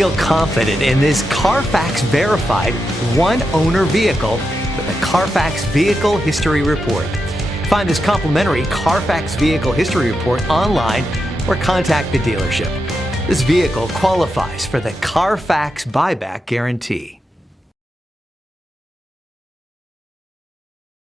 Feel confident in this Carfax verified one-owner vehicle with a Carfax Vehicle History Report. Find this complimentary Carfax Vehicle History Report online or contact the dealership. This vehicle qualifies for the Carfax Buyback Guarantee.